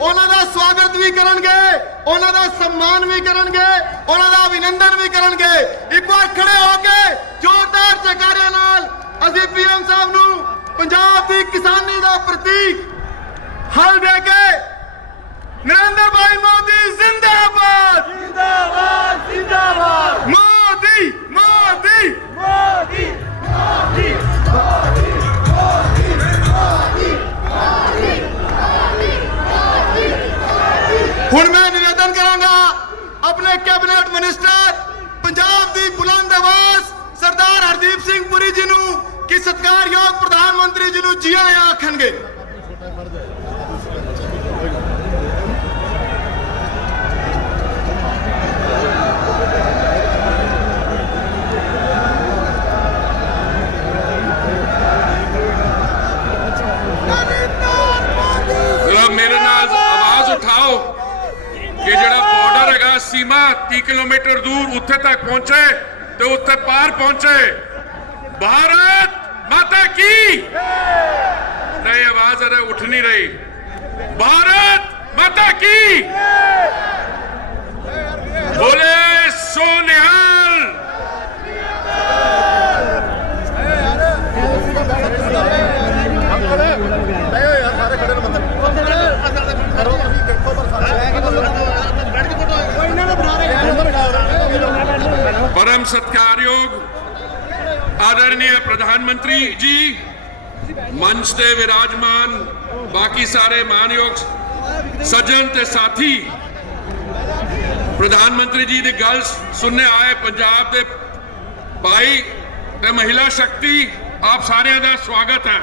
ਉਹਨਾਂ ਦਾ ਸਵਾਗਤ ਵੀ ਕਰਨਗੇ, ਉਹਨਾਂ ਦਾ ਸਨਮਾਨ ਵੀ ਕਰਨਗੇ, ਉਹਨਾਂ ਦਾ ਅਭਿਨੰਦਨ ਵੀ ਕਰਨਗੇ। ਇੱਕ ਵਾਰ ਖੜੇ ਹੋ ਕੇ ਜ਼ੋਰਦਾਰ ਜੈਕਾਰਿਆਂ ਨਾਲ ਅਸੀਂ ਪੀਐਮ ਸਾਹਿਬ ਨੂੰ ਪੰਜਾਬ ਦੀ ਕਿਸਾਨੀ ਦਾ ਪ੍ਰਤੀਕ ਹਲ ਦੇ ਕੇ ਨਰਿੰਦਰ ਭਾਈ ਮੋਦੀ ਜ਼ਿੰਦਾਬਾਦ ਜ਼ਿੰਦਾਬਾਦ ਜ਼ਿੰਦਾਬਾਦ ਮੋਦੀ ਮੋਦੀ ਮੋਦੀ ਮੋਦੀ ਹੁਣ ਮੈਂ ਨਿਵੇਦਨ ਕਰਾਂਗਾ ਆਪਣੇ ਕੈਬਨਿਟ ਮਿਨਿਸਟਰ ਪੰਜਾਬ ਦੀ ਬੁਲੰਦ ਆਵਾਜ਼ ਸਰਦਾਰ ਹਰਦੀਪ ਸਿੰਘ ਪੁਰੀ ਜੀ ਨੂੰ ਕਿ ਸਤਿਕਾਰਯੋਗ ਪ੍ਰਧਾਨ ਮੰਤਰੀ ਜੀ ਨੂੰ ਜੀ ਆਇਆਂ ਆਖਣਗੇ। मेरे नाल आवाज उठाओ कि जड़ा बॉर्डर है सीमा 30 किलोमीटर दूर उत्थे तक पहुंचे तो उत्थे पार पहुंचे। भारत माता की नहीं आवाज अरे उठ नहीं रही। भारत माता की बोले सो निहाल। परम सत्कारयोग आदरणीय प्रधानमंत्री जी, मंच से विराजमान बाकी सारे मानयोग सज्जन ते साथी, प्रधानमंत्री जी की गल सुनने आए पंजाब के भाई ते महिला शक्ति, आप सारे का स्वागत है।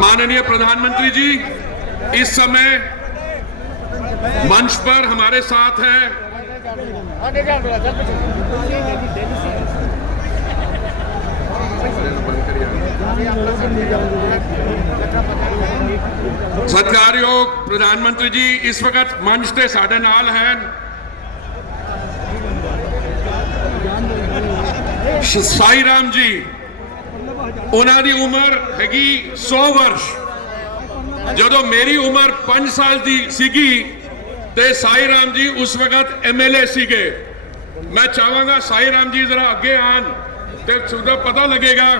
माननीय प्रधानमंत्री जी, इस समय मंच पर हमारे साथ हैं सत्कारयोग प्रधानमंत्री जी, इस वक्त मंच से साढ़े नाल हैं साई राम जी। उन्हां दी उम्र हैगी 100 वर्ष। जदों मेरी उम्र 5 साल दी सीगी ते साई राम जी उस वक्त MLA सीगे। मैं चाहांगा साई राम जी जरा अगे आन ते सुधा पता लगेगा।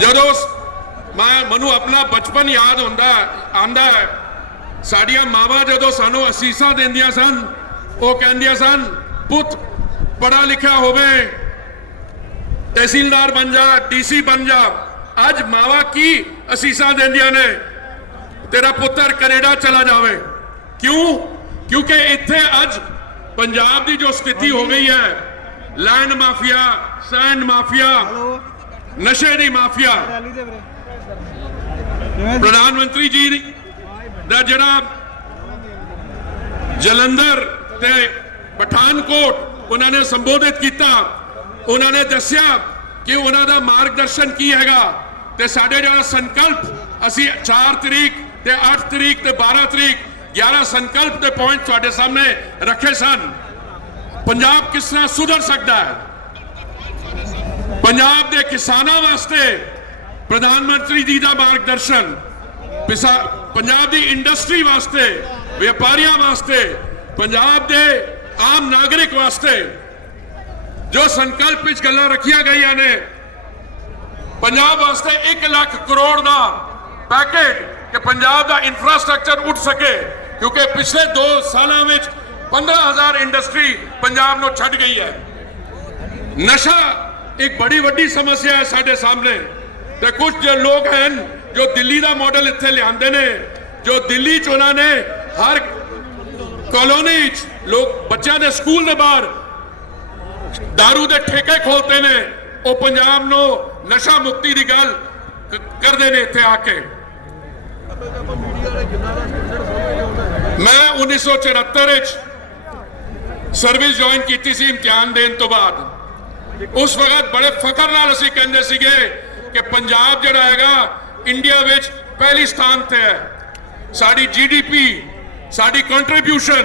जदों मनु अपना बचपन याद आंदा है, साडियां मावां जदों सानू असीसां देंदियां सन, वो कहंदियां सन पुत पढ़ा लिखा होवे, तहसीलदार बन जा, DC बन जा। अज मावा की असीसां देंदियां ने तेरा पुत्र कनेडा चला जावे। क्यों? क्योंकि इत्थे अज पंजाब की जो स्थिति हो गई है, लैंड माफिया, सैंड माफिया, नशे दी माफिया, प्रधानमंत्री जी दा जड़ा जलंधर ते पठानकोट उन्होंने संबोधित किया, उन्होंने दसिया कि उन्होंने मार्गदर्शन की हैगा ते साडे जड़ा संकल्प असी 4 तरीक ते 8 तरीक ते 12 तरीक 11 संकल्प के पॉइंट तुहाडे सामने रखे सन। पंजाब किस तरह सुधर सकता है, पंजाब के किसानों वास्ते प्रधानमंत्री जी का मार्गदर्शन, पंजाब की इंडस्ट्री वास्ते, व्यापारियों वास्ते, पंजाब के आम नागरिक वास्ते जो संकल्प विच गल्लां रखिया गई ने, पंजाब वास्ते 1 लाख करोड़ का पैकेज कि पंजाब का इंफ्रास्ट्रक्चर उठ सके। क्योंकि पिछले 2 सालों में 15,000 इंडस्ट्री पंजाब को छड़ गई है। नशा एक बड़ी वड्डी समस्या है साडे सामने। तो कुछ जो लोग हैं जो दिल्ली का मॉडल इत्थे लियाते ने, जो दिल्ली च उन्होंने हर कॉलोनी लोग बच्चों के स्कूल के बाहर दारू के ठेके खोलते ने, वो पंजाब नो नशा मुक्ति की गल करते हैं इत्थे आके। मैं 1974 सर्विस ज्वाइन की सी इम्तिहान देने तो बाद। उस वक्त बड़े फखर नाल असीं कहंदे सीगे कि पंजाब जिहड़ा हैगा इंडिया विच पहली स्थान ते है। ਸਾਡੀ GDP, ਸਾਡੀ ਕੰਟਰੀਬਿਊਸ਼ਨ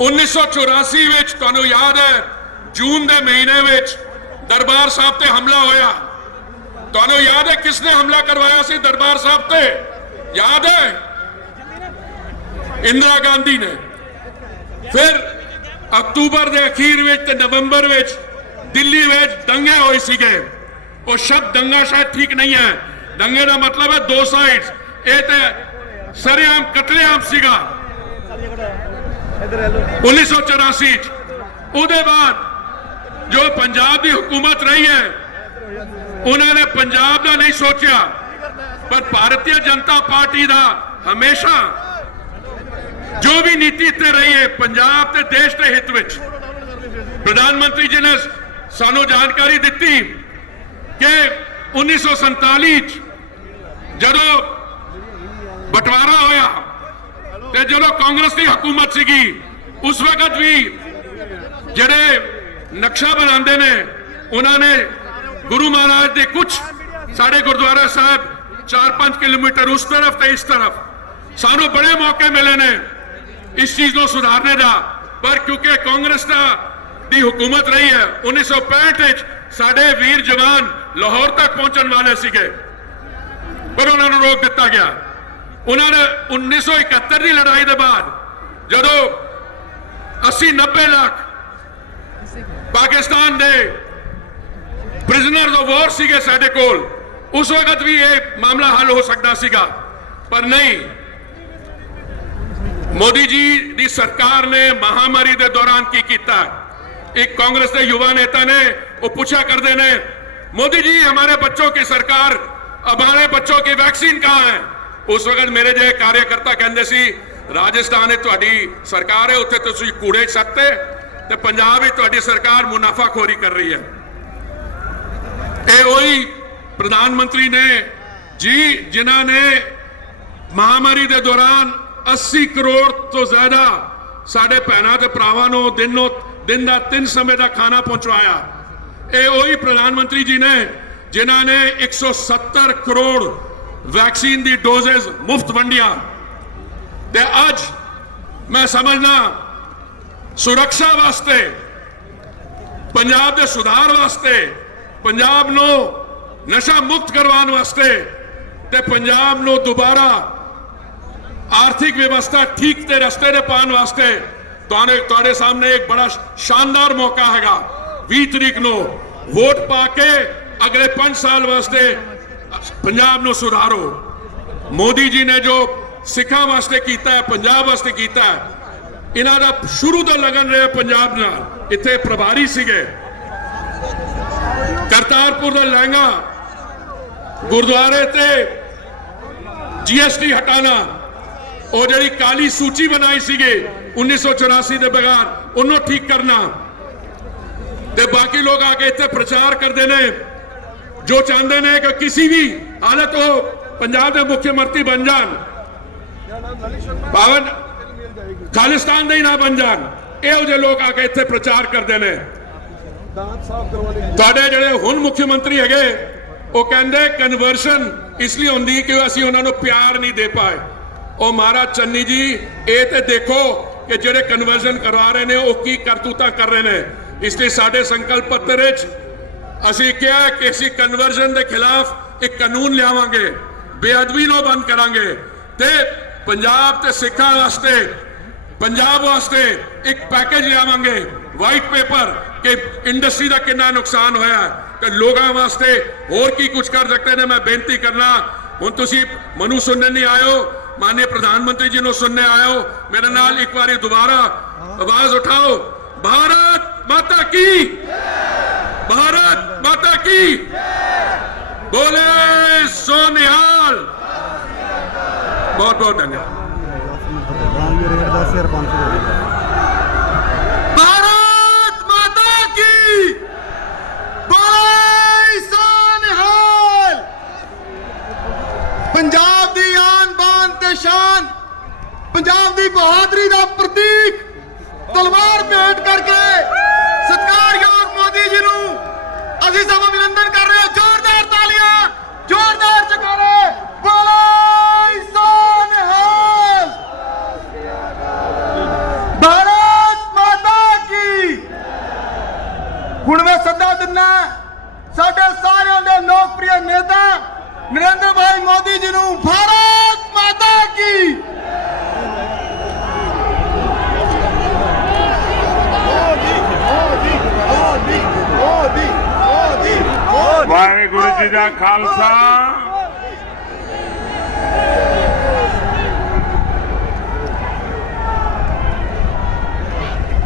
1984 ਵਿੱਚ ਤੁਹਾਨੂੰ ਯਾਦ ਹੈ ਜੂਨ ਦੇ ਮਹੀਨੇ ਵਿੱਚ ਦਰਬਾਰ ਸਾਹਿਬ ਤੇ ਹਮਲਾ ਹੋਇਆ। ਤੁਹਾਨੂੰ ਯਾਦ ਹੈ ਕਿਸਨੇ ਹਮਲਾ ਕਰਵਾਇਆ ਸੀ ਦਰਬਾਰ ਸਾਹਿਬ ਤੇ? ਯਾਦ ਹੈ? ਇੰਦਰਾ ਗਾਂਧੀ ਨੇ। ਫਿਰ ਅਕਤੂਬਰ ਦੇ ਅਖੀਰ ਵਿੱਚ ਤੇ ਨਵੰਬਰ ਵਿੱਚ ਦਿੱਲੀ ਵਿੱਚ ਦੰਗੇ ਹੋਏ ਸੀਗੇ। ਉਹ ਸ਼ਬਦ ਦੰਗਾ ਸ਼ਾਇਦ ਠੀਕ ਨਹੀਂ ਹੈ, ਦੰਗੇ ਦਾ ਮਤਲਬ ਹੈ ਦੋ ਸਾਈਡਸ। ਇਹ ਤੇ ਸਰੇਆਮ ਕਤਲੇਆਮ ਸੀਗਾ 1984 ਚ। ਉਹਦੇ ਬਾਅਦ ਜੋ ਪੰਜਾਬ ਦੀ ਹੁਕੂਮਤ ਰਹੀ ਹੈ ਉਹਨਾਂ ਨੇ ਪੰਜਾਬ ਦਾ ਨਹੀਂ ਸੋਚਿਆ, ਪਰ ਭਾਰਤੀ ਜਨਤਾ ਪਾਰਟੀ ਦਾ ਹਮੇਸ਼ਾ ਜੋ ਵੀ ਨੀਤੀ ਇੱਥੇ ਰਹੀ ਹੈ ਪੰਜਾਬ ਤੇ ਦੇਸ਼ ਦੇ ਹਿੱਤ ਵਿੱਚ। ਪ੍ਰਧਾਨ ਮੰਤਰੀ ਜੀ ਨੇ ਸਾਨੂੰ ਜਾਣਕਾਰੀ ਦਿੱਤੀ ਕਿ 1947 ਚ ਜਦੋਂ ਬਟਵਾਰਾ ਹੋਇਆ ਤੇ ਜਦੋਂ ਕਾਂਗਰਸ ਦੀ ਹਕੂਮਤ ਸੀਗੀ ਉਸ ਵਕਤ ਵੀ ਜਿਹੜੇ ਨਕਸ਼ਾ ਬਣਾਉਂਦੇ ਨੇ ਉਹਨਾਂ ਨੇ ਗੁਰੂ ਮਹਾਰਾਜ ਦੇ ਕੁਝ ਸਾਡੇ ਗੁਰਦੁਆਰਾ ਸਾਹਿਬ 4-5 ਕਿਲੋਮੀਟਰ ਉਸ ਤਰਫ ਤੇ ਇਸ ਤਰਫ ਸਾਨੂੰ ਬੜੇ ਮੌਕੇ ਮਿਲੇ ਨੇ ਇਸ ਚੀਜ਼ ਨੂੰ ਸੁਧਾਰਨੇ ਦਾ, ਪਰ ਕਿਉਂਕਿ ਕਾਂਗਰਸ ਦੀ ਹੁਕੂਮਤ ਰਹੀ ਹੈ 1965 ਵਿੱਚ ਸਾਡੇ ਵੀਰ ਜਵਾਨ ਲਾਹੌਰ ਤੱਕ ਪਹੁੰਚਣ ਵਾਲੇ ਸੀਗੇ ਪਰ ਉਹਨਾਂ ਨੂੰ ਰੋਕ ਦਿੱਤਾ ਗਿਆ। ਉਹਨਾਂ ਨੇ 1971 ਦੀ ਲੜਾਈ ਦੇ ਬਾਅਦ ਜਦੋਂ 80-90 ਲੱਖ ਪਾਕਿਸਤਾਨ ਦੇ ਪ੍ਰਿਜ਼ਨਰਸ ਆਫ ਵਾਰ ਸੀਗੇ ਸਾਡੇ ਕੋਲ, ਉਸ ਵਕਤ ਵੀ ਇਹ ਮਾਮਲਾ ਹੱਲ ਹੋ ਸਕਦਾ ਸੀਗਾ, ਪਰ ਨਹੀਂ। मोदी जी की सरकार ने महामारी के दौरान की किया। एक कांग्रेस के युवा नेता ने वो पूछा करते ने मोदी जी हमारे बच्चों की सरकार, हमारे बच्चों की वैक्सीन कहाँ है? उस वक्त मेरे जो कार्यकर्ता कहते सी राजस्थान तुहाडी सरकार है उत्थे तुसीं कूड़े सत्ते ते पंजाब ही तुहाडी सरकार मुनाफाखोरी कर रही है। ये वही प्रधानमंत्री ने जी जिन्हां ने महामारी के दौरान 80 करोड़ तो ज्यादा साढ़े भैनों के भरावां नूं दिन का 3 समय का खाना पहुंचवाया। ये वही प्रधानमंत्री जी ने जिन्हां ने 170 करोड़ वैक्सीन की डोजेज मुफ्त वंडिया। ते अज मैं समझना सुरक्षा वास्ते, पंजाब के सुधार वास्ते, पंजाब नूं नशा मुक्त करवाने वास्ते ते पंजाब नूं दोबारा आर्थिक व्यवस्था ठीक ते रस्ते दे पाने वास्ते तुहाडे सामने एक बड़ा शानदार मौका हैगा। 20 तरीक नूं वोट पाके अगले 5 साल वास्ते पंजाब नूं सुधारो। मोदी जी ने जो सिखां वास्ते कीता है, पंजाब वास्ते कीता है, इन्हां दा शुरू तो लगन रहे पंजाब नाल। इत्थे प्रभारी सीगे करतारपुर दा लहंगा गुरुद्वारे ते GST हटाना, और जी काली सूची बनाई सीगे 1984 के बगैर उन्होंने ठीक करना, ते बाकी लोग आके इतने प्रचार करते हैं जो चाहते हैं कि किसी भी हालत हो पंजाब के मुख्यमंत्री बन जान, पावन खालिस्तान दे ना बन जान। ये लोग आके इतने प्रचार करते हैं। तुहाडे जिहड़े हुण मुख्यमंत्री है वो कहते कन्वर्शन इसलिए होंदी कि असीं उन्हां नूं प्यार नहीं दे पाए। और महाराज चन्नी जी ये तो देखो कि जेडे कन्वर्जन करवा रहे हैं वो की करतूता कर रहे हैं। इसलिए साडे संकल्प पत्र असीं कहा कि असीं कन्वर्जन के खिलाफ एक कानून लियावांगे, बेअदबी नूं बंद करांगे ते पंजाब ते सिखां वास्ते, पंजाब वास्ते एक पैकेज लियावांगे, वाइट पेपर कि इंडस्ट्री का कितना नुकसान होया ते लोगों वास्ते होर की कुछ कर सकते हैं। मैं बेनती करना हुण तुसीं मनु सुनने नहीं आयो, माननीय प्रधानमंत्री जी नु सुनने आयो, मेरे नाल एक बार दोबारा आवाज उठाओ, भारत माता की, भारत माता की, बोले सो निहाल। बहुत बहुत धन्यवाद। भारत माता की, बोले सो निहाल। पंजाब दी आन बान ते शान, पंजाब दी बहादुरी दा प्रतीक तलवार भेंट करके सत्कारयोग मोदी जी नूं असीं सब अभिनंदन कर रहे हैं। जोरदार तालियां, जोरदार जयकारे, बोले सो निहाल। का खालसा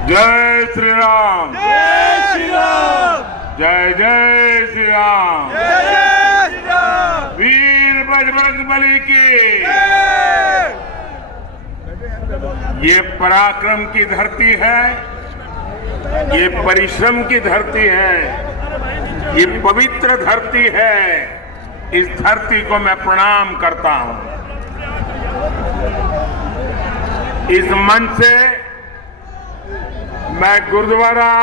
जय श्री राम, जय श्री राम, जय जय श्री राम, जय जय श्री राम, वीर बजरंगबली की। ये पराक्रम की धरती है, ये परिश्रम की धरती है, ये पवित्र धरती है। इस धरती को मैं प्रणाम करता हूं। इस मंच से मैं गुरुद्वारा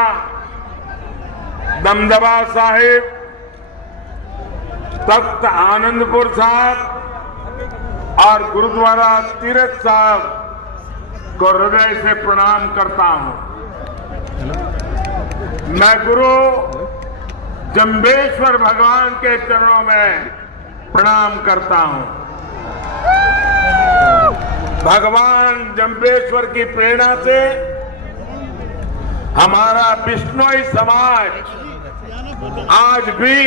दमदमा साहिब, तख्त आनंदपुर साहब और गुरुद्वारा तीरथ साहब को हृदय से प्रणाम करता हूं। मैं गुरु जंबेश्वर भगवान के चरणों में प्रणाम करता हूं। भगवान जंबेश्वर की प्रेरणा से हमारा बिश्नोई समाज आज भी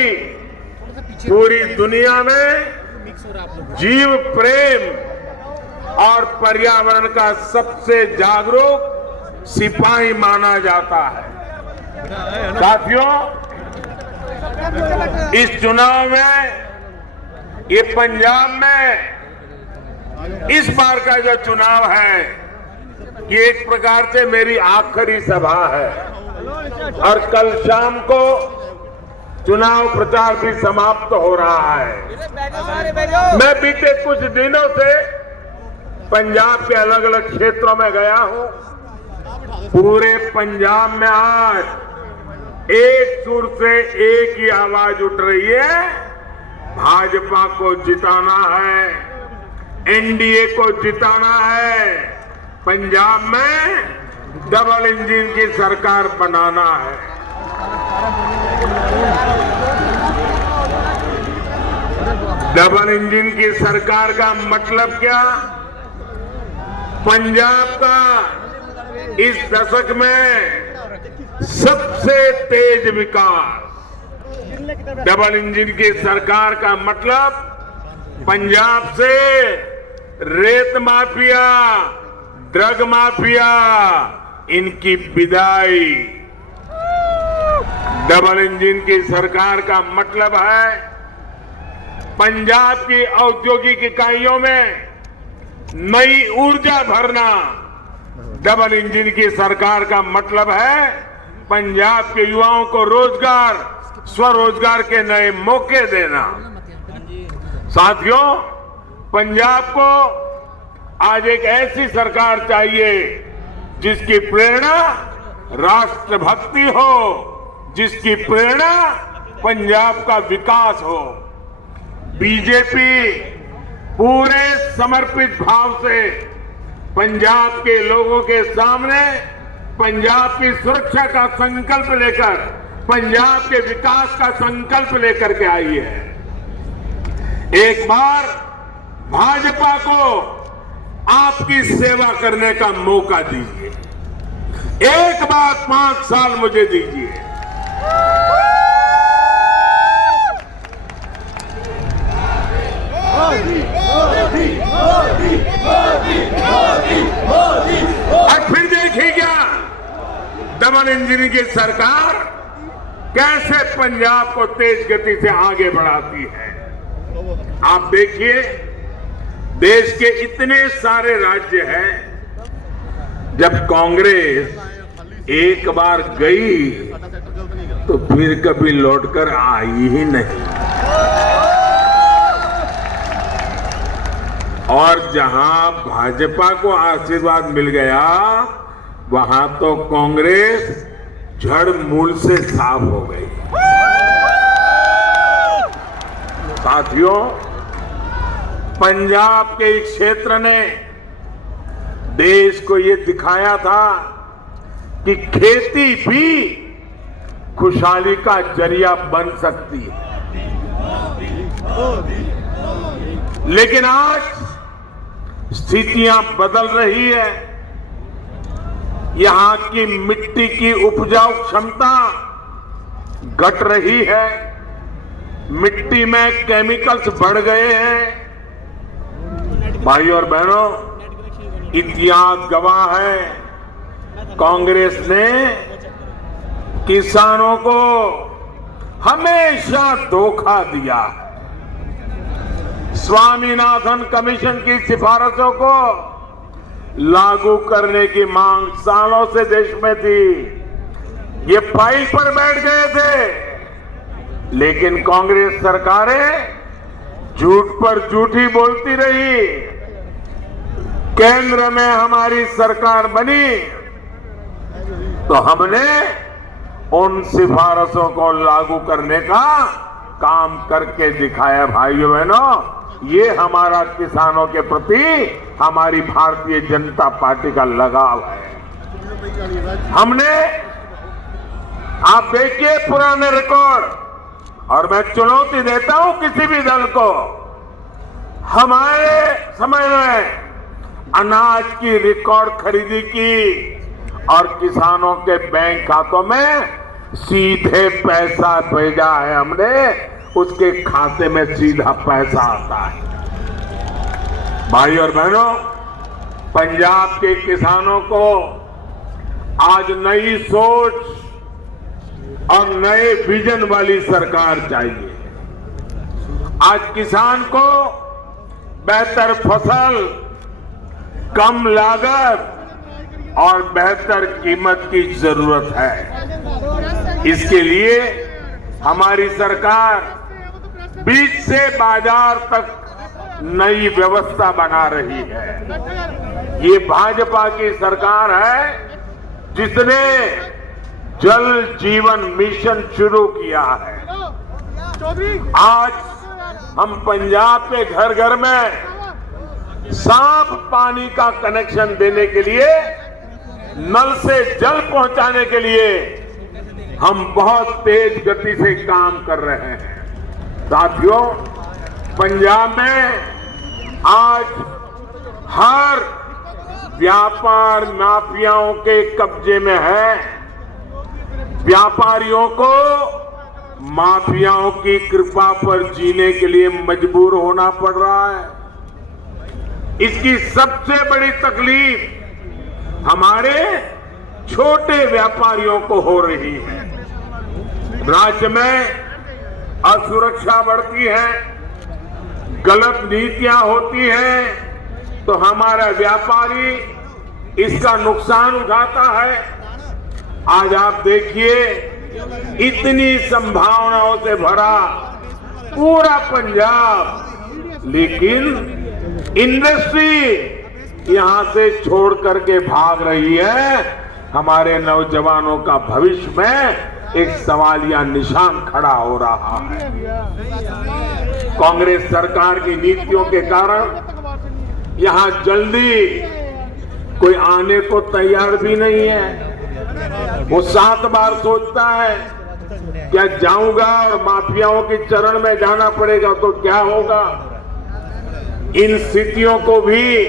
पूरी दुनिया में जीव प्रेम और पर्यावरण का सबसे जागरूक सिपाही माना जाता है। साथियों, इस चुनाव में, ये पंजाब में इस बार का जो चुनाव है, ये एक प्रकार से मेरी आखिरी सभा है और कल शाम को चुनाव प्रचार भी समाप्त हो रहा है। मैं बीते कुछ दिनों से पंजाब के अलग अलग क्षेत्रों में गया हूं। पूरे पंजाब में आज एक सुर से एक ही आवाज उठ रही है, भाजपा को जिताना है, एनडीए को जिताना है, पंजाब में डबल इंजन की सरकार बनाना है। डबल इंजन की सरकार का मतलब क्या? पंजाब का इस दशक में सबसे तेज विकास। डबल इंजन की सरकार का मतलब पंजाब से रेत माफिया, ड्रग माफिया, इनकी विदाई। डबल इंजन की सरकार का मतलब है पंजाब की औद्योगिक इकाइयों में नई ऊर्जा भरना। डबल इंजन की सरकार का मतलब है पंजाब के युवाओं को रोजगार, स्वरोजगार के नए मौके देना। साथियों, पंजाब को आज एक ऐसी सरकार चाहिए जिसकी प्रेरणा राष्ट्रभक्ति हो, जिसकी प्रेरणा पंजाब का विकास हो। बीजेपी पूरे समर्पित भाव से पंजाब के लोगों के सामने पंजाब की सुरक्षा का संकल्प लेकर, पंजाब के विकास का संकल्प लेकर के आई है। एक बार भाजपा को आपकी सेवा करने का मौका दीजिए। एक बार 5 साल मुझे दीजिए। और फिर देखिएगा डबल इंजन की सरकार कैसे पंजाब को तेज गति से आगे बढ़ाती है। आप देखिए, देश के इतने सारे राज्य हैं, जब कांग्रेस एक बार गई तो फिर कभी लौटकर आई ही नहीं। और जहां भाजपा को आशीर्वाद मिल गया, वहां तो कांग्रेस जड़ मूल से साफ हो गई। साथियों, पंजाब के एक क्षेत्र ने देश को ये दिखाया था कि खेती भी खुशहाली का जरिया बन सकती है। लेकिन आज स्थितियां बदल रही है। यहां की मिट्टी की उपजाऊ क्षमता घट रही है। मिट्टी में केमिकल्स बढ़ गए हैं। भाई और बहनों, इतिहास गवाह है, कांग्रेस ने किसानों को हमेशा धोखा दिया है। स्वामीनाथन कमीशन की सिफारिशों को लागू करने की मांग सालों से देश में थी। ये फाइल पर बैठ गए थे, लेकिन कांग्रेस सरकारें झूठ पर झूठी बोलती रही। केंद्र में हमारी सरकार बनी तो हमने उन सिफारिशों को लागू करने का काम करके दिखाया। भाइयों बहनों, ये हमारा किसानों के प्रति हमारी भारतीय जनता पार्टी का लगाव है। हमने, आप देखिए पुराने रिकॉर्ड, और मैं चुनौती देता हूं किसी भी दल को, हमारे समय में अनाज की रिकॉर्ड खरीदी की और किसानों के बैंक खातों में सीधे पैसा भेजा है हमने, उसके खाते में सीधा पैसा आता है। भाई और बहनों, पंजाब के किसानों को आज नई सोच और नए विजन वाली सरकार चाहिए। आज किसान को बेहतर फसल, कम लागत और बेहतर कीमत की जरूरत है। इसके लिए हमारी सरकार बीज से बाजार तक नई व्यवस्था बना रही है। ये भाजपा की सरकार है जिसने जल जीवन मिशन शुरू किया है। आज हम पंजाब के घर घर में साफ पानी का कनेक्शन देने के लिए, नल से जल पहुंचाने के लिए हम बहुत तेज गति से काम कर रहे हैं। साथियों, पंजाब में आज हर व्यापार माफियाओं के कब्जे में है। व्यापारियों को माफियाओं की कृपा पर जीने के लिए मजबूर होना पड़ रहा है। इसकी सबसे बड़ी तकलीफ हमारे छोटे व्यापारियों को हो रही है। राज्य में असुरक्षा बढ़ती है, गलत नीतियां होती हैं, तो हमारा व्यापारी इसका नुकसान उठाता है। आज आप देखिए, इतनी संभावनाओं से भरा पूरा पंजाब, लेकिन इंडस्ट्री यहां से छोड़ करके भाग रही है। हमारे नौजवानों का भविष्य में एक सवालिया निशान खड़ा हो रहा है। कांग्रेस सरकार की नीतियों के कारण यहां जल्दी कोई आने को तैयार भी नहीं है। वो 7 बार सोचता है, क्या जाऊंगा और माफियाओं के चरण में जाना पड़ेगा तो क्या होगा। इन स्थितियों को भी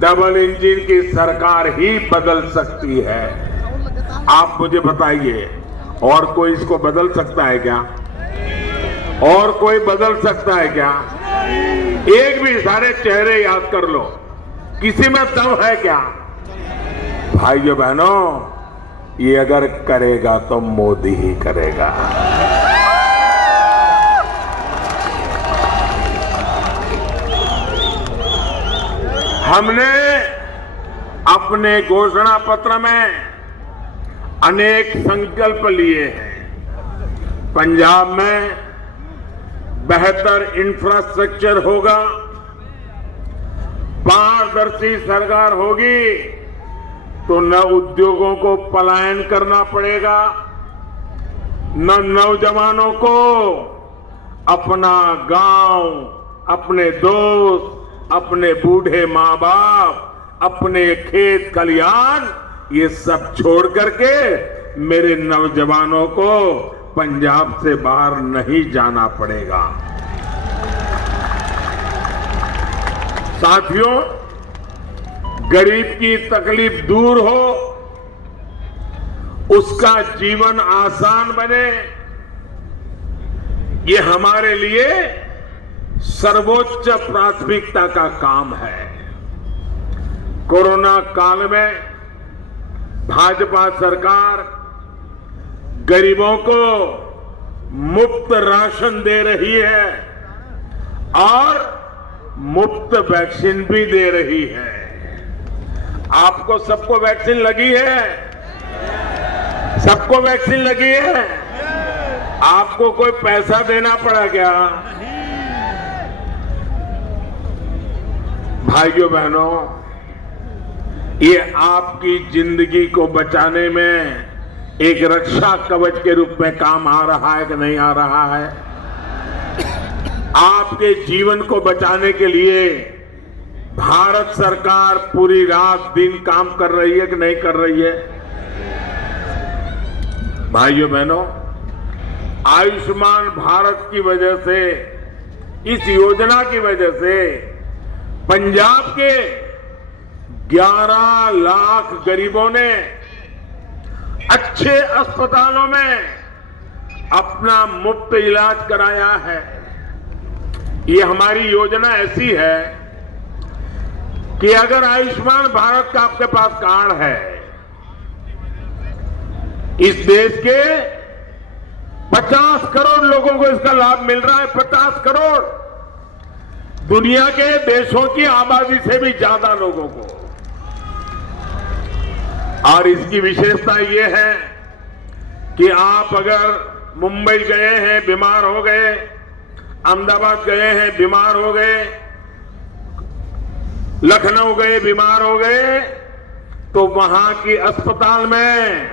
डबल इंजन की सरकार ही बदल सकती है। आप मुझे बताइए, और कोई इसको बदल सकता है क्या? और कोई बदल सकता है क्या? एक भी सारे चेहरे याद कर लो, किसी में दम है क्या? भाइयों बहनों, ये अगर करेगा तो मोदी ही करेगा। हमने अपने घोषणा पत्र में अनेक संकल्प लिए हैं। पंजाब में बेहतर इंफ्रास्ट्रक्चर होगा, पारदर्शी सरकार होगी, तो न उद्योगों को पलायन करना पड़ेगा, न नौजवानों को अपना गांव, अपने दोस्त, अपने बूढ़े माँ बाप, अपने खेत खलिहान, ये सब छोड़ करके मेरे नौजवानों को पंजाब से बाहर नहीं जाना पड़ेगा। साथियों, गरीब की तकलीफ दूर हो, उसका जीवन आसान बने, ये हमारे लिए सर्वोच्च प्राथमिकता का काम है। कोरोना काल में भाजपा सरकार गरीबों को मुफ्त राशन दे रही है और मुफ्त वैक्सीन भी दे रही है। आपको सबको वैक्सीन लगी है? सबको वैक्सीन लगी है? आपको कोई पैसा देना पड़ा क्या? भाइयों बहनों, ये आपकी जिंदगी को बचाने में एक रक्षा कवच के रूप में काम आ रहा है कि नहीं आ रहा है? आपके जीवन को बचाने के लिए भारत सरकार पूरी रात दिन काम कर रही है कि नहीं कर रही है? भाइयों बहनों, आयुष्मान भारत की वजह से, इस योजना की वजह से पंजाब के 11 लाख गरीबों ने अच्छे अस्पतालों में अपना मुफ्त इलाज कराया है। ये हमारी योजना ऐसी है कि अगर आयुष्मान भारत का आपके पास कार्ड है, इस देश के 50 करोड़ लोगों को इसका लाभ मिल रहा है। 50 करोड़, दुनिया के देशों की आबादी से भी ज्यादा लोगों को। और इसकी विशेषता यह है कि आप अगर मुंबई गए हैं, बीमार हो गए, अहमदाबाद गए हैं, बीमार हो गए, लखनऊ गए, बीमार हो गए, तो वहां की अस्पताल में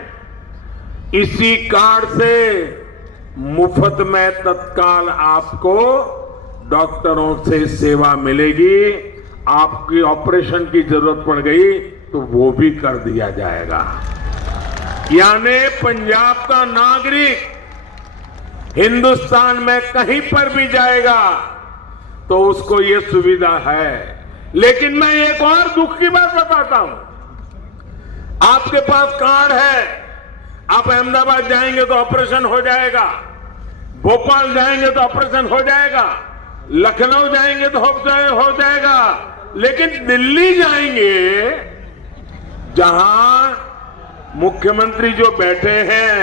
इसी कार्ड से मुफ्त में तत्काल आपको डॉक्टरों से सेवा मिलेगी। आपकी ऑपरेशन की जरूरत पड़ गई तो वो भी कर दिया जाएगा। यानी पंजाब का नागरिक हिंदुस्तान में कहीं पर भी जाएगा तो उसको ये सुविधा है। लेकिन मैं एक और दुख की बात बताता हूं। आपके पास कार्ड है, आप अहमदाबाद जाएंगे तो ऑपरेशन हो जाएगा, भोपाल जाएंगे तो ऑपरेशन हो जाएगा, लखनऊ जाएंगे तो हो जाएगा, लेकिन दिल्ली जाएंगे जहां मुख्यमंत्री जो बैठे हैं,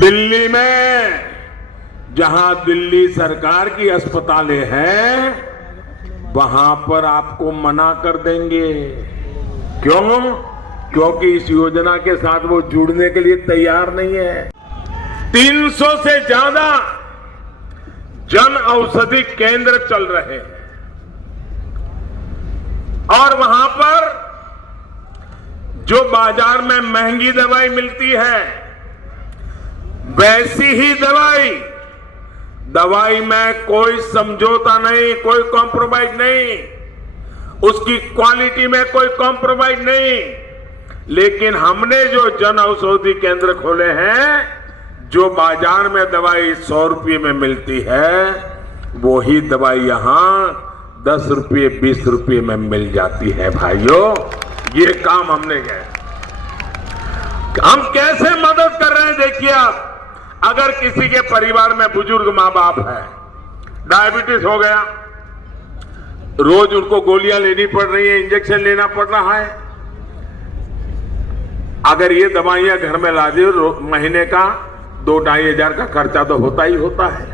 दिल्ली में जहां दिल्ली सरकार की अस्पतालें हैं, वहां पर आपको मना कर देंगे। क्यों? क्योंकि इस योजना के साथ वो जुड़ने के लिए तैयार नहीं है। 300 से ज्यादा जन औषधि केंद्र चल रहे हैं और वहां पर जो बाजार में महंगी दवाई मिलती है, वैसी ही दवाई में कोई समझौता नहीं, कोई कॉम्प्रोमाइज नहीं, उसकी क्वालिटी में कोई कॉम्प्रोमाइज नहीं। लेकिन हमने जो जन औषधि केंद्र खोले हैं, जो बाजार में दवाई 100 रुपये में मिलती है, वही दवाई यहां 10 रुपये 20 रुपये में मिल जाती है। भाइयों, ये काम हमने किया। हम कैसे मदद कर रहे हैं देखिए आप। अगर किसी के परिवार में बुजुर्ग मां बाप है, डायबिटीज हो गया, रोज उनको गोलियां लेनी पड़ रही है, इंजेक्शन लेना पड़ रहा है, अगर ये दवाइयां घर में ला दी, महीने का 2-2.5 हजार का खर्चा तो होता ही होता है।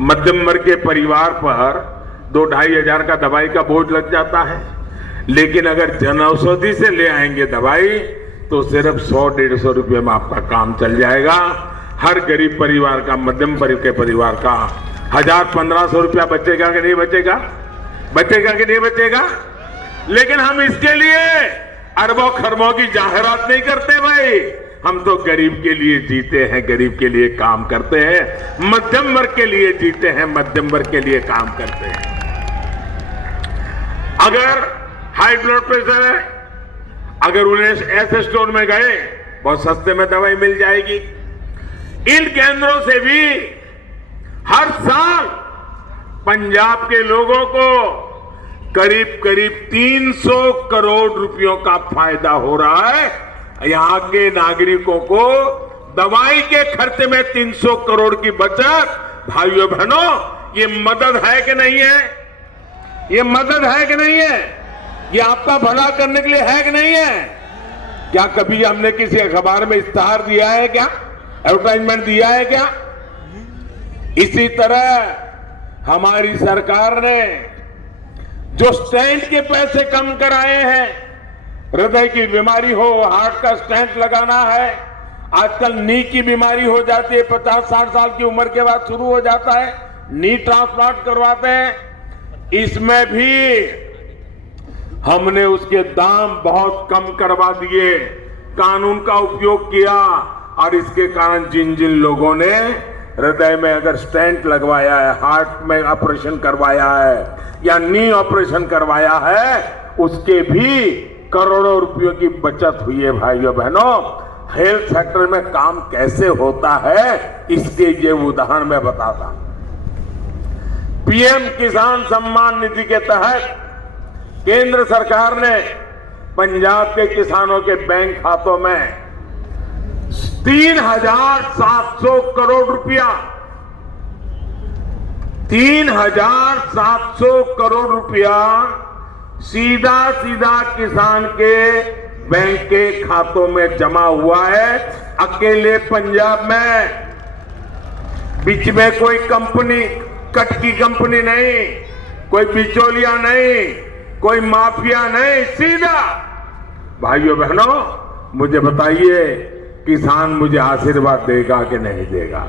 मध्यम वर्ग के परिवार पर 2-2.5 हजार का दवाई का बोझ लग जाता है। लेकिन अगर जन औषधि से ले आएंगे दवाई तो सिर्फ 100-150 रुपये में आपका काम चल जाएगा। हर गरीब परिवार का, मध्यम वर्ग के परिवार का 1000-1500 रुपया बचेगा कि नहीं बचेगा? बचेगा कि नहीं बचेगा? लेकिन हम इसके लिए अरबों खरबों की जाहिरात नहीं करते भाई। हम तो गरीब के लिए जीते हैं, गरीब के लिए काम करते हैं, मध्यम वर्ग के लिए जीते हैं, मध्यम वर्ग के लिए काम करते हैं। अगर हाई ब्लड प्रेशर है, अगर उन्हें ऐसे स्टोर में गए, बहुत सस्ते में दवाई मिल जाएगी। इन केंद्रों से भी हर साल पंजाब के लोगों को करीब करीब 300 करोड़ रुपयों का फायदा हो रहा है। यहाँ के नागरिकों को दवाई के खर्चे में 300 करोड़ की बचत। भाइयों बहनों, ये मदद है कि नहीं है? ये मदद है कि नहीं है? ये आपका भला करने के लिए है कि नहीं है? क्या कभी हमने किसी अखबार में इश्तेहार दिया है क्या? एडवर्टाइजमेंट दिया है क्या? इसी तरह हमारी सरकार ने जो स्टेंट के पैसे कम कराए हैं, हृदय की बीमारी हो, हार्ट का स्टेंट लगाना है, आजकल नी की बीमारी हो जाती है, 50-60 साल की उम्र के बाद शुरू हो जाता है, नी ट्रांसप्लांट करवाते हैं, इसमें भी हमने उसके दाम बहुत कम करवा दिए, कानून का उपयोग किया। और इसके कारण जिन जिन लोगों ने हृदय में अगर स्टेंट लगवाया है, हार्ट में ऑपरेशन करवाया है या नी ऑपरेशन करवाया है, उसके भी करोड़ों रुपयों की बचत हुई है। भाइयों बहनों, हेल्थ सेक्टर में काम कैसे होता है, इसके ये उदाहरण मैं बताता हूं। पीएम किसान सम्मान निधि के तहत केंद्र सरकार ने पंजाब के किसानों के बैंक खातों में 3,700 करोड़ रुपया 3,700 करोड़ रुपया सीधा सीधा किसान के बैंक के खातों में जमा हुआ है। अकेले पंजाब में, बीच में कोई कंपनी, कट की कंपनी नहीं, कोई बिचौलिया नहीं, कोई माफिया नहीं, सीधा। भाइयों बहनों, मुझे बताइए, किसान मुझे आशीर्वाद देगा कि नहीं देगा?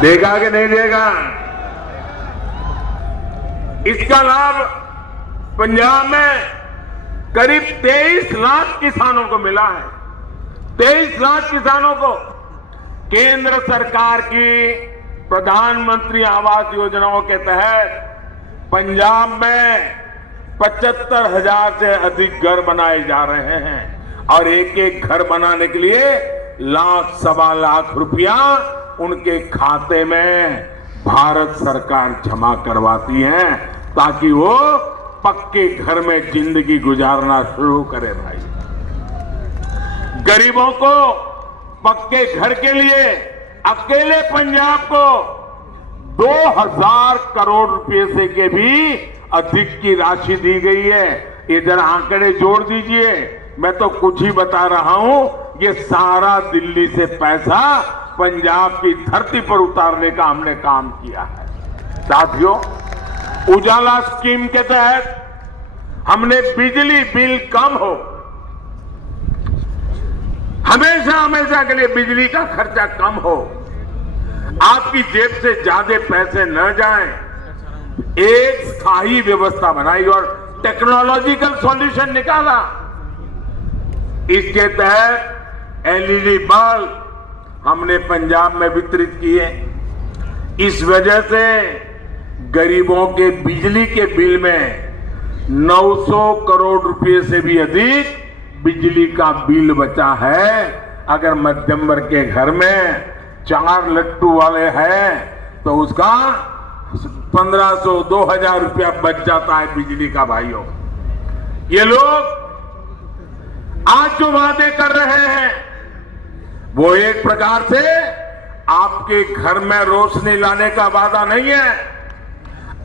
देगा कि नहीं देगा? इसका लाभ पंजाब में करीब 23 लाख किसानों को मिला है। 23 लाख किसानों को केंद्र सरकार की प्रधानमंत्री आवास योजनाओं के तहत पंजाब में 75,000 से अधिक घर बनाए जा रहे हैं और एक एक घर बनाने के लिए लाख सवा लाख रुपया उनके खाते में भारत सरकार जमा करवाती है ताकि वो पक्के घर में जिंदगी गुजारना शुरू करे। भाई, गरीबों को पक्के घर के लिए अकेले पंजाब को 2,000 करोड़ रुपए से के भी अधिक की राशि दी गई है। इधर आंकड़े जोड़ दीजिए, मैं तो कुछ ही बता रहा हूं, ये सारा दिल्ली से पैसा पंजाब की धरती पर उतारने का हमने काम किया है। साथियों, उजाला स्कीम के तहत हमने बिजली बिल कम हो, हमेशा हमेशा के लिए बिजली का खर्चा कम हो, आपकी जेब से ज्यादा पैसे न जाएं, एक स्थायी व्यवस्था बनाई और टेक्नोलॉजिकल सॉल्यूशन निकाला। इसके तहत एलईडी बल्ब हमने पंजाब में वितरित किए। इस वजह से गरीबों के बिजली के बिल में 900 करोड़ रुपए से भी अधिक बिजली का बिल बचा है। अगर मध्यम वर्ग के घर में 4 लट्टू वाले हैं तो उसका 1,500-2,000 रुपया बच जाता है बिजली का। भाइयों, ये लोग आज जो वादे कर रहे हैं वो एक प्रकार से आपके घर में रोशनी लाने का वादा नहीं है,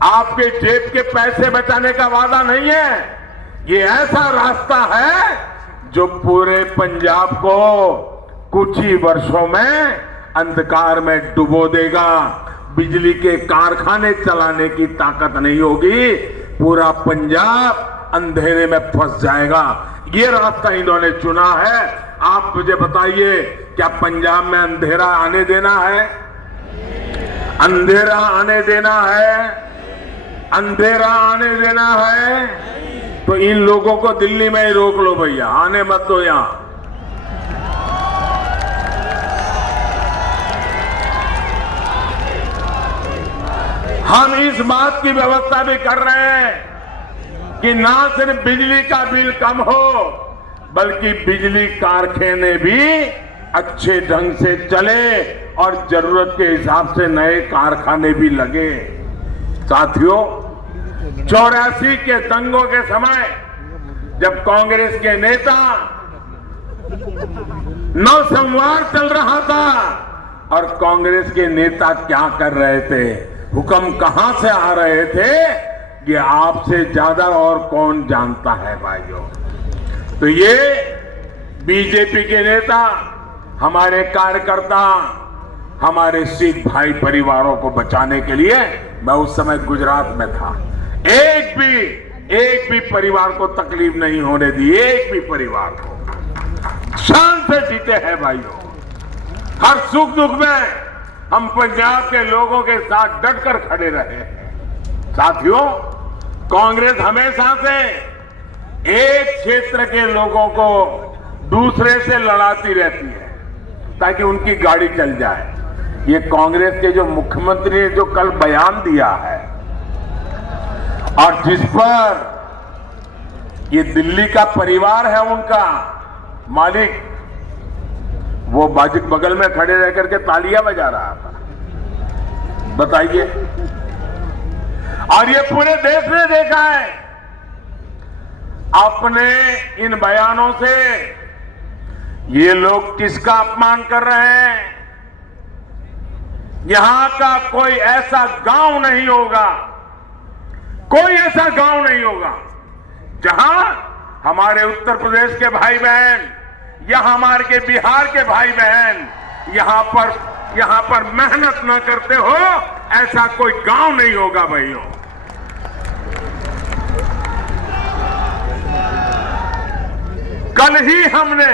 आपके जेब के पैसे बचाने का वादा नहीं है। ये ऐसा रास्ता है जो पूरे पंजाब को कुछ ही वर्षों में अंधकार में डुबो देगा। बिजली के कारखाने चलाने की ताकत नहीं होगी, पूरा पंजाब अंधेरे में फंस जाएगा। ये रास्ता इन्होंने चुना है। आप मुझे बताइए, क्या पंजाब में अंधेरा आने देना है? अंधेरा आने देना है? अंधेरा आने देना है? तो इन लोगों को दिल्ली में ही रोक लो भैया, आने मत दो यहां। हम इस बात की व्यवस्था भी कर रहे हैं कि ना सिर्फ बिजली का बिल कम हो, बल्कि बिजली कारखाने भी अच्छे ढंग से चले और जरूरत के हिसाब से नए कारखाने भी लगे। साथियों, 84 के दंगों के समय जब कांग्रेस के नेता नौसंवार चल रहा था और कांग्रेस के नेता क्या कर रहे थे, हुक्म कहां से आ रहे थे, ये आपसे ज्यादा और कौन जानता है भाइयों। तो ये बीजेपी के नेता, हमारे कार्यकर्ता, हमारे सिख भाई परिवारों को बचाने के लिए, मैं उस समय गुजरात में था, एक भी परिवार को तकलीफ नहीं होने दी, एक भी परिवार को शान से जीते हैं भाइयों। हर सुख दुख में हम पंजाब के लोगों के साथ डटकर खड़े रहे हैं। साथियों, कांग्रेस हमेशा से एक क्षेत्र के लोगों को दूसरे से लड़ाती रहती है ताकि उनकी गाड़ी चल जाए। ये कांग्रेस के जो मुख्यमंत्री ने जो कल बयान दिया है और जिस पर ये दिल्ली का परिवार है उनका मालिक, वो बगल में खड़े रह करके तालियां बजा रहा था, बताइए। और ये पूरे देश ने देखा है। अपने इन बयानों से ये लोग किसका अपमान कर रहे हैं? यहां का कोई ऐसा गांव नहीं होगा, कोई ऐसा गांव नहीं होगा जहां हमारे उत्तर प्रदेश के भाई बहन या हमारे के बिहार के भाई बहन यहां पर मेहनत ना करते हो, ऐसा कोई गांव नहीं होगा भाइयों। कल ही हमने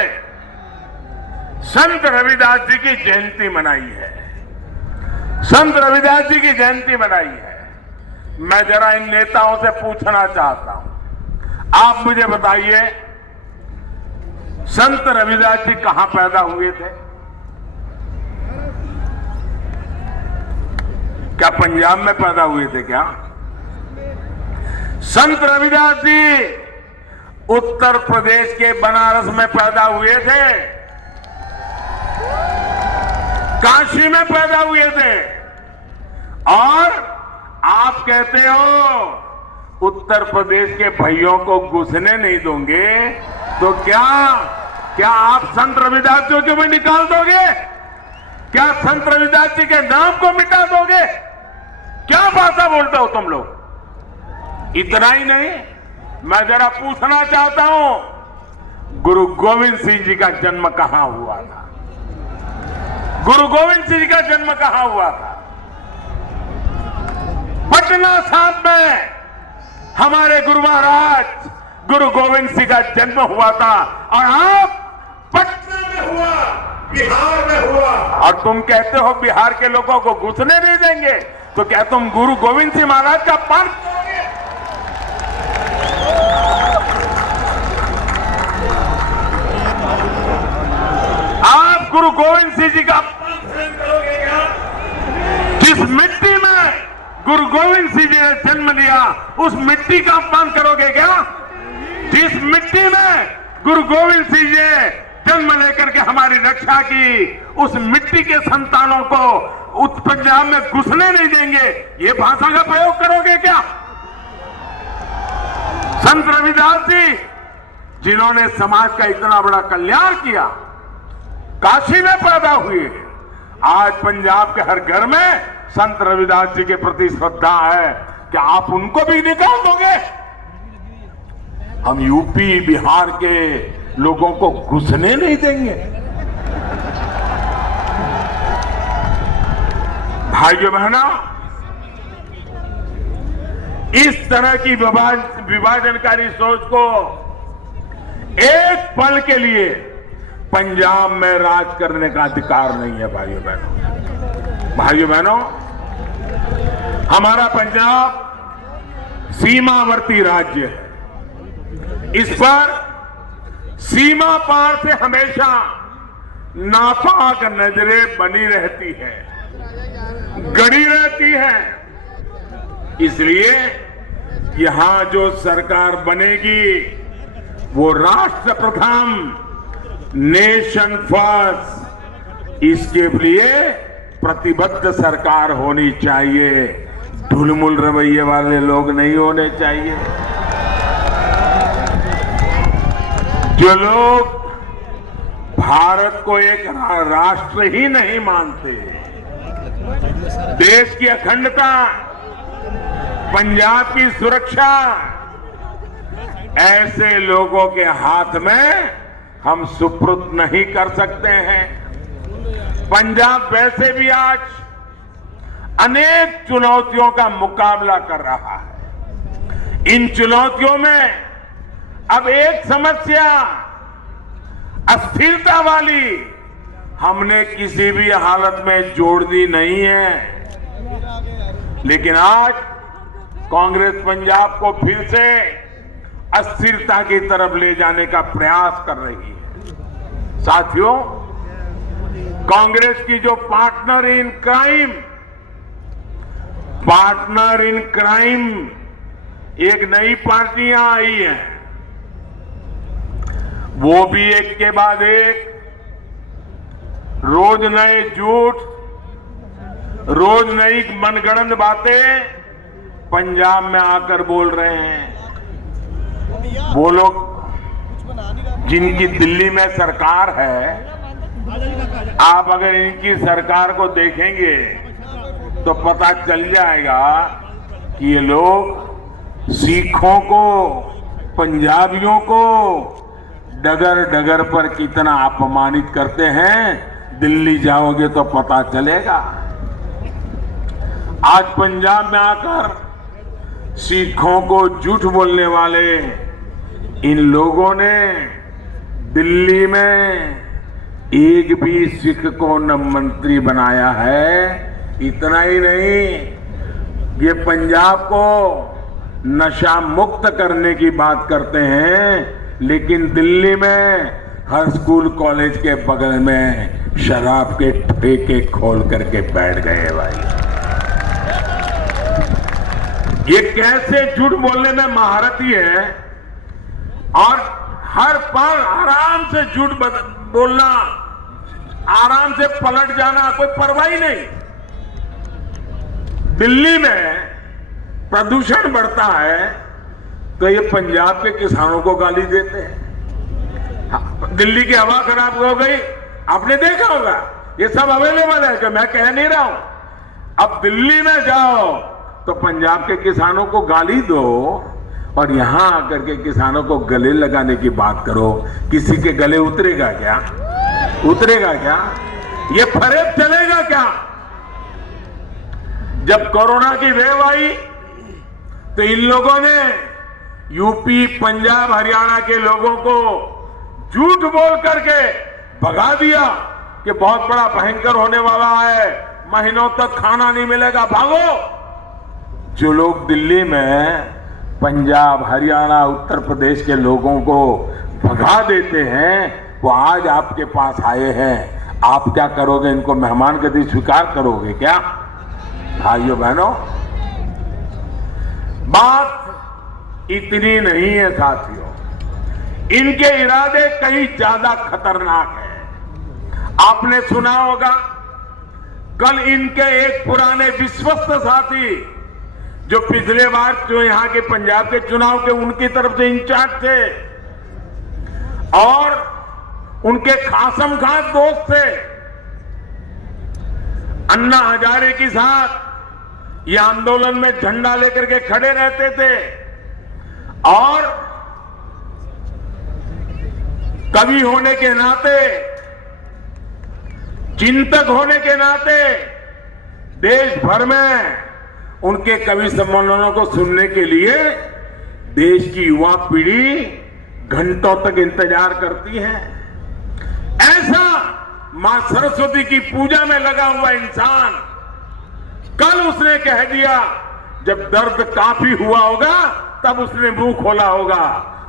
संत रविदास जी की जयंती मनाई है, संत रविदास जी की जयंती मनाई है। मैं जरा इन नेताओं से पूछना चाहता हूं, आप मुझे बताइए, संत रविदास जी कहां पैदा हुए थे? क्या पंजाब में पैदा हुए थे क्या? संत रविदास जी उत्तर प्रदेश के बनारस में पैदा हुए थे, काशी में पैदा हुए थे। और आप कहते हो उत्तर प्रदेश के भाइयों को घुसने नहीं दोगे, तो क्या आप संत रविदास जी को भी निकाल दोगे? क्या संत रविदास जी के नाम को मिटा दोगे? क्या भाषा बोलते हो तुम लोग? इतना ही नहीं, मैं जरा पूछना चाहता हूं, गुरु गोविंद सिंह जी का जन्म कहां हुआ था? गुरु गोविंद सिंह जी का जन्म कहां हुआ था? पटना साहिब में हमारे गुरु महाराज गुरु गोविंद सिंह का जन्म हुआ था, और आप पटना में हुआ, बिहार में हुआ, और तुम कहते हो बिहार के लोगों को घुसने नहीं देंगे। तो क्या तुम गुरु गोविंद सिंह महाराज का पान करोगे? आप गुरु गोविंद सिंह जी का पान करोगे क्या? जिस मिट्टी में गुरु गोविंद सिंह जी ने जन्म लिया, उस मिट्टी का अपमान करोगे क्या? जिस मिट्टी में गुरु गोविंद सिंह जी ने जन्म लेकर के हमारी रक्षा की, उस मिट्टी के संतानों को उस पंजाब में घुसने नहीं देंगे, ये भाषा का प्रयोग करोगे क्या? संत रविदास जी, जिन्होंने समाज का इतना बड़ा कल्याण किया, काशी में पैदा हुए, आज पंजाब के हर घर में संत रविदास जी के प्रति श्रद्धा है। क्या आप उनको भी निकाल दोगे? हम यूपी बिहार के लोगों को घुसने नहीं देंगे। भाइयों बहनों, इस तरह की विभाजनकारी सोच को एक पल के लिए पंजाब में राज करने का अधिकार नहीं है। भाइयों बहनों, हमारा पंजाब सीमावर्ती राज्य है। इस पर सीमा पार से हमेशा नापाक नजरें बनी रहती है, गड़ी रहती है। इसलिए यहां जो सरकार बनेगी वो राष्ट्र प्रथम, नेशन फर्स्ट, इसके लिए प्रतिबद्ध सरकार होनी चाहिए। ढुलमुल रवैये वाले लोग नहीं होने चाहिए। जो लोग भारत को एक राष्ट्र ही नहीं मानते। देश की अखंडता, पंजाब की सुरक्षा ऐसे लोगों के हाथ में हम सुपुर्द नहीं कर सकते हैं। पंजाब वैसे भी आज अनेक चुनौतियों का मुकाबला कर रहा है। इन चुनौतियों में अब एक समस्या अस्थिरता वाली हमने किसी भी हालत में जोड़नी नहीं है। लेकिन आज कांग्रेस पंजाब को फिर से अस्थिरता की तरफ ले जाने का प्रयास कर रही है। साथियों, कांग्रेस की जो पार्टनर इन क्राइम एक नई पार्टियां आई हैं, वो भी एक के बाद एक रोज नए झूठ, रोज नई मनगढ़ंत बातें पंजाब में आकर बोल रहे हैं। वो लोग जिनकी दिल्ली में सरकार है, आप अगर इनकी सरकार को देखेंगे तो पता चल जाएगा कि ये लोग सिखों को, पंजाबियों को डगर डगर पर कितना अपमानित करते हैं। दिल्ली जाओगे तो पता चलेगा। आज पंजाब में आकर सिखों को झूठ बोलने वाले इन लोगों ने दिल्ली में एक भी सिख को न मंत्री बनाया है। इतना ही नहीं, ये पंजाब को नशा मुक्त करने की बात करते हैं, लेकिन दिल्ली में हर स्कूल कॉलेज के बगल में शराब के ठेके खोल करके बैठ गए भाई। ये कैसे झूठ बोलने में महारथी है और हर पल आराम से झूठ बोलना, आराम से पलट जाना, कोई परवाह ही नहीं। दिल्ली में प्रदूषण बढ़ता है तो ये पंजाब के किसानों को गाली देते हैं। दिल्ली की हवा खराब हो गई, आपने देखा होगा, ये सब अवेलेबल है, कि मैं कह नहीं रहा हूं। अब दिल्ली में जाओ तो पंजाब के किसानों को गाली दो और यहां आकर के किसानों को गले लगाने की बात करो। किसी के गले उतरेगा क्या? उतरेगा क्या? ये फरेब चलेगा क्या? जब कोरोना की वेव आई तो इन लोगों ने यूपी, पंजाब, हरियाणा के लोगों को झूठ बोल करके भगा दिया कि बहुत बड़ा भयंकर होने वाला है, महीनों तक खाना नहीं मिलेगा, भागो। जो लोग दिल्ली में पंजाब, हरियाणा, उत्तर प्रदेश के लोगों को भगा देते हैं, वो आज आपके पास आए हैं। आप क्या करोगे? इनको मेहमान गति स्वीकार करोगे क्या? भाइयों बहनों, बात इतनी नहीं है साथियों, इनके इरादे कहीं ज्यादा खतरनाक हैं। आपने सुना होगा, कल इनके एक पुराने विश्वस्त साथी जो पिछले बार जो यहां के पंजाब के चुनाव के उनकी तरफ से इंचार्ज थे और उनके खासम खास दोस्त थे, अन्ना हजारे के साथ ये आंदोलन में झंडा लेकर के खड़े रहते थे और कवि होने के नाते, चिंतक होने के नाते देश भर में उनके कवि सम्मेलनों को सुनने के लिए देश की युवा पीढ़ी घंटों तक इंतजार करती है। ऐसा मां सरस्वती की पूजा में लगा हुआ इंसान कल उसने कह दिया, जब दर्द काफी हुआ होगा तब उसने मुंह खोला होगा।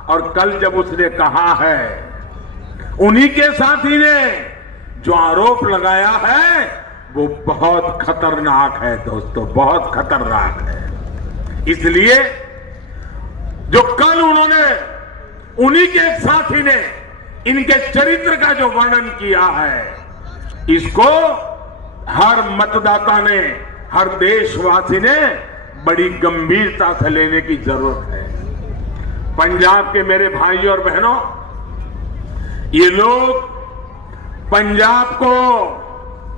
और कल जब उसने कहा है, उन्हीं के साथी ने जो आरोप लगाया है वो बहुत खतरनाक है दोस्तों, बहुत खतरनाक है। इसलिए जो कल उन्होंने, उन्हीं के एक साथी ने इनके चरित्र का जो वर्णन किया है, इसको हर मतदाता ने, हर देशवासी ने बड़ी गंभीरता से लेने की जरूरत है। पंजाब के मेरे भाइयों और बहनों, ये लोग पंजाब को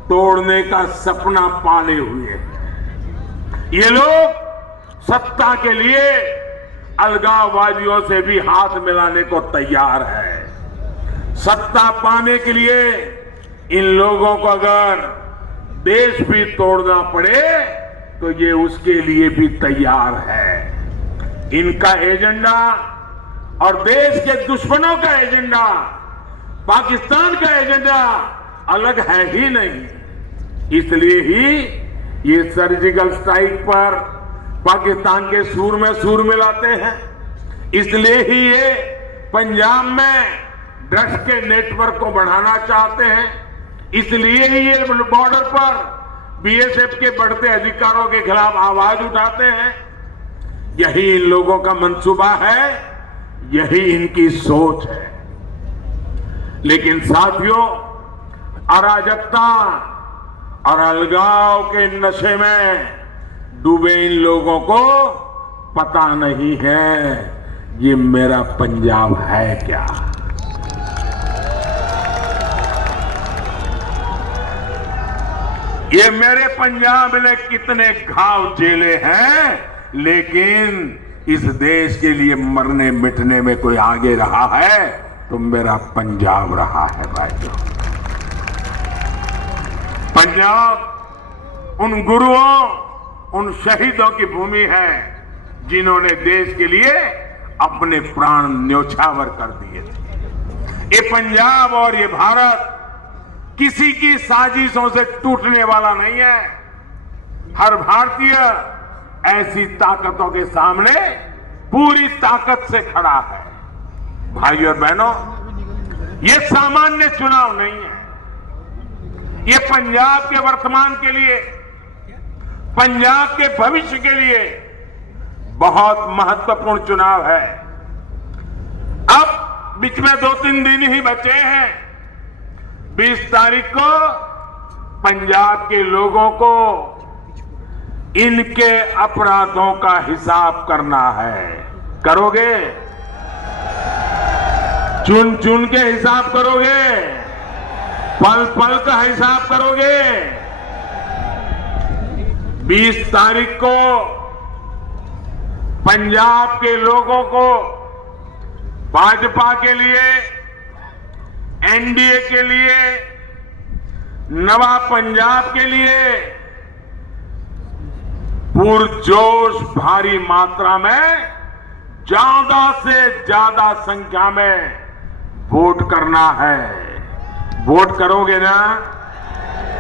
तोड़ने का सपना पाले हुए हैं। ये लोग सत्ता के लिए अलगाववादियों से भी हाथ मिलाने को तैयार है। सत्ता पाने के लिए इन लोगों को अगर देश भी तोड़ना पड़े तो ये उसके लिए भी तैयार है। इनका एजेंडा और देश के दुश्मनों का एजेंडा, पाकिस्तान का एजेंडा अलग है ही नहीं। इसलिए ही ये सर्जिकल स्ट्राइक पर पाकिस्तान के सूर में सूर मिलाते हैं। इसलिए ही ये पंजाब में ड्रग्स के नेटवर्क को बढ़ाना चाहते हैं। इसलिए ही ये बॉर्डर पर बीएसएफ के बढ़ते अधिकारों के खिलाफ आवाज उठाते हैं। यही इन लोगों का मंसूबा है, यही इनकी सोच है। लेकिन साथियों, अराजकता और अलगाव के नशे में डूबे इन लोगों को पता नहीं है ये मेरा पंजाब है क्या। ये मेरे पंजाब ने कितने घाव झेले हैं, लेकिन इस देश के लिए मरने मिटने में कोई आगे रहा है तो मेरा पंजाब रहा है भाइयों। पंजाब उन गुरुओं, उन शहीदों की भूमि है जिन्होंने देश के लिए अपने प्राण न्योछावर कर दिए थे। ये पंजाब और ये भारत किसी की साजिशों से टूटने वाला नहीं है। हर भारतीय ऐसी ताकतों के सामने पूरी ताकत से खड़ा है। भाइयों और बहनों, ये सामान्य चुनाव नहीं है। ये पंजाब के वर्तमान के लिए, पंजाब के भविष्य के लिए बहुत महत्वपूर्ण चुनाव है। अब बीच में 2-3 दिन ही बचे हैं। 20 तारीख को पंजाब के लोगों को इनके अपराधों का हिसाब करना है। करोगे? चुन चुन के हिसाब करोगे? पल पल का हिसाब करोगे? 20 तारीख को पंजाब के लोगों को भाजपा के लिए, एनडीए के लिए, नवा पंजाब के लिए पुरजोश भारी मात्रा में ज्यादा से ज्यादा संख्या में वोट करना है। वोट करोगे ना?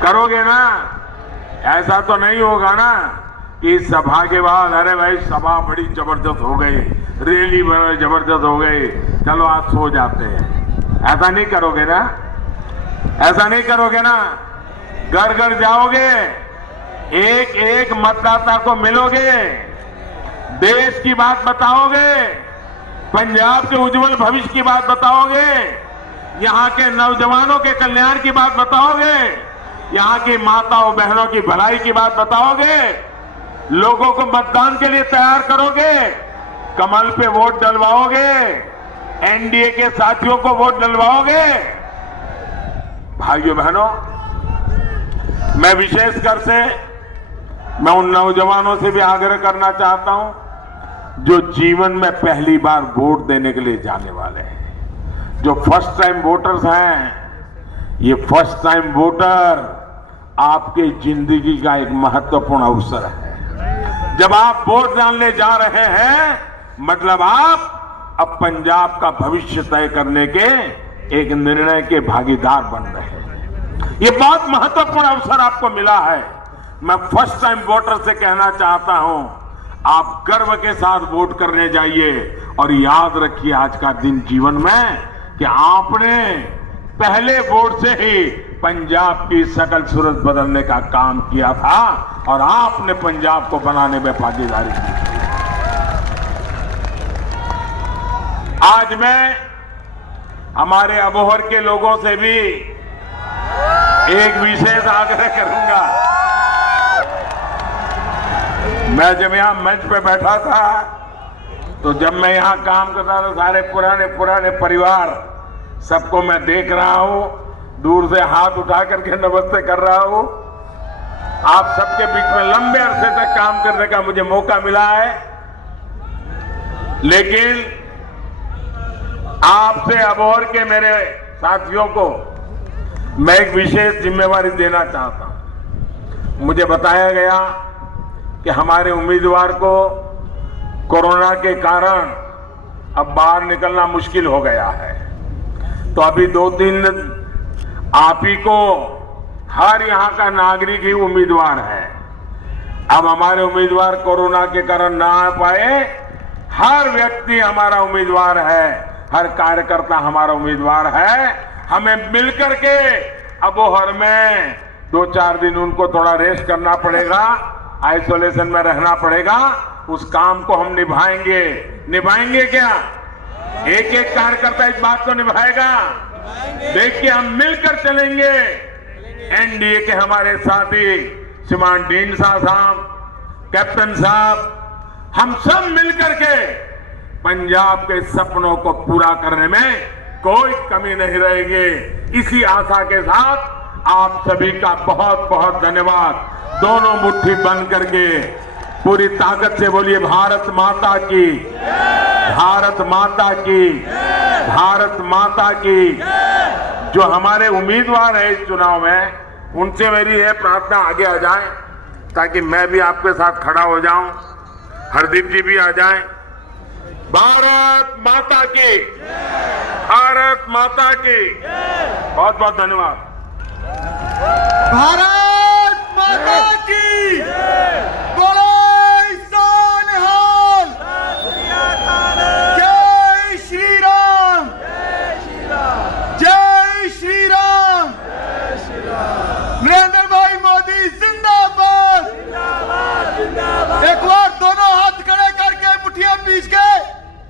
करोगे ना? ऐसा तो नहीं होगा ना कि सभा के बाद अरे भाई सभा बड़ी जबरदस्त हो गई, रैली बड़ी जबरदस्त हो गई, चलो आज सो जाते हैं। ऐसा नहीं करोगे ना? ऐसा नहीं करोगे ना? घर घर जाओगे, एक एक मतदाता को मिलोगे, देश की बात बताओगे, पंजाब के उज्जवल भविष्य की बात बताओगे, यहाँ के नौजवानों के कल्याण की बात बताओगे, यहाँ की माताओं बहनों की भलाई की बात बताओगे, लोगों को मतदान के लिए तैयार करोगे, कमल पे वोट डलवाओगे, एनडीए के साथियों को वोट डलवाओगे। भाइयों बहनों, मैं विशेषकर से मैं उन नौजवानों से भी आग्रह करना चाहता हूं जो जीवन में पहली बार वोट देने के लिए जाने वाले हैं, जो फर्स्ट टाइम वोटर्स हैं। ये फर्स्ट टाइम वोटर आपके जिंदगी का एक महत्वपूर्ण अवसर है। जब आप वोट डालने जा रहे हैं, मतलब आप अब पंजाब का भविष्य तय करने के एक निर्णय के भागीदार बन रहे हैं। ये बहुत महत्वपूर्ण अवसर आपको मिला है। मैं फर्स्ट टाइम वोटर से कहना चाहता हूं, आप गर्व के साथ वोट करने जाइए और याद रखिए आज का दिन जीवन में कि आपने पहले वोट से ही पंजाब की सकल सूरत बदलने का काम किया था और आपने पंजाब को बनाने में भागीदारी की। आज मैं हमारे अबोहर के लोगों से भी एक विशेष आग्रह करूंगा। मैं जब यहां मंच पे बैठा था तो जब मैं यहां काम करता था, सारे पुराने परिवार सबको मैं देख रहा हूं। दूर से हाथ उठा करके नमस्ते कर रहा हूं। आप सबके बीच में लंबे अरसे तक काम करने का मुझे मौका मिला है, लेकिन आपसे अब और के मेरे साथियों को मैं एक विशेष जिम्मेवारी देना चाहता हूं। मुझे बताया गया कि हमारे उम्मीदवार को कोरोना के कारण अब बाहर निकलना मुश्किल हो गया है, तो अभी 2 दिन आप ही को हर यहां का नागरिक ही उम्मीदवार है। अब हमारे उम्मीदवार कोरोना के कारण ना आ पाए, हर व्यक्ति हमारा उम्मीदवार है, हर कार्यकर्ता हमारा उम्मीदवार है। हमें मिलकर के अब वो हर में 2-4 दिन उनको थोड़ा रेस्ट करना पड़ेगा, आइसोलेशन में रहना पड़ेगा। उस काम को हम निभाएंगे। निभाएंगे क्या? एक एक कार्यकर्ता इस बात को निभाएगा। देखिए, हम मिलकर चलेंगे। एनडीए के हमारे साथी श्रीमान ढींडसा साहब, कैप्टन साहब, हम सब मिलकर के पंजाब के सपनों को पूरा करने में कोई कमी नहीं रहेगी। इसी आशा के साथ आप सभी का बहुत बहुत धन्यवाद। दोनों मुट्ठी बंद करके पूरी ताकत से बोलिए भारत माता की, भारत माता की, भारत माता की। जो हमारे उम्मीदवार है इस चुनाव में, उनसे मेरी यह प्रार्थना आगे आ जाए ताकि मैं भी आपके साथ खड़ा हो जाऊं, हरदीप जी भी आ जाएं। भारत माता की, भारत माता की। बहुत बहुत धन्यवाद। भारत माता की बोलो सोनिहाल। जय श्री राम, जय श्री राम। नरेंद्र भाई मोदी जिंदाबाद। एक बार दोनों हाथ खड़े करके मुठियां पीछ के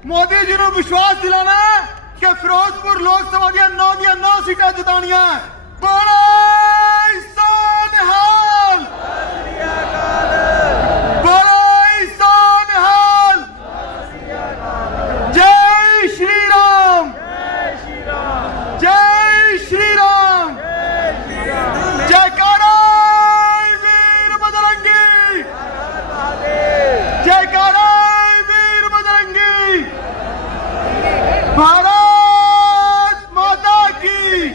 मोदी जी को विश्वास दिलाना है कि फिरोजपुर लोकसभा दी 9 सीटें जितानियां। बोलो सोनिहाल, बोलो सोनिहाल। जय श्री राम, जय श्री राम। जयकारा वीर बजरंगी, जयकारा वीर बजरंगी। भारत माता की,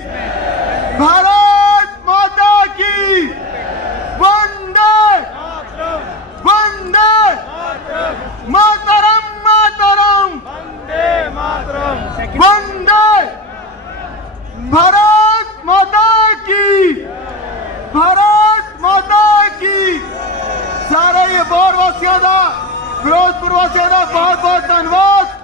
भारत माता की। वंदे वंदे मातरम, मातरम वंदे। भारत माता की, भारत माता की। सारे ये बोर वासियों का, फिरोजपुर वासियों का बहुत बहुत धन्यवाद।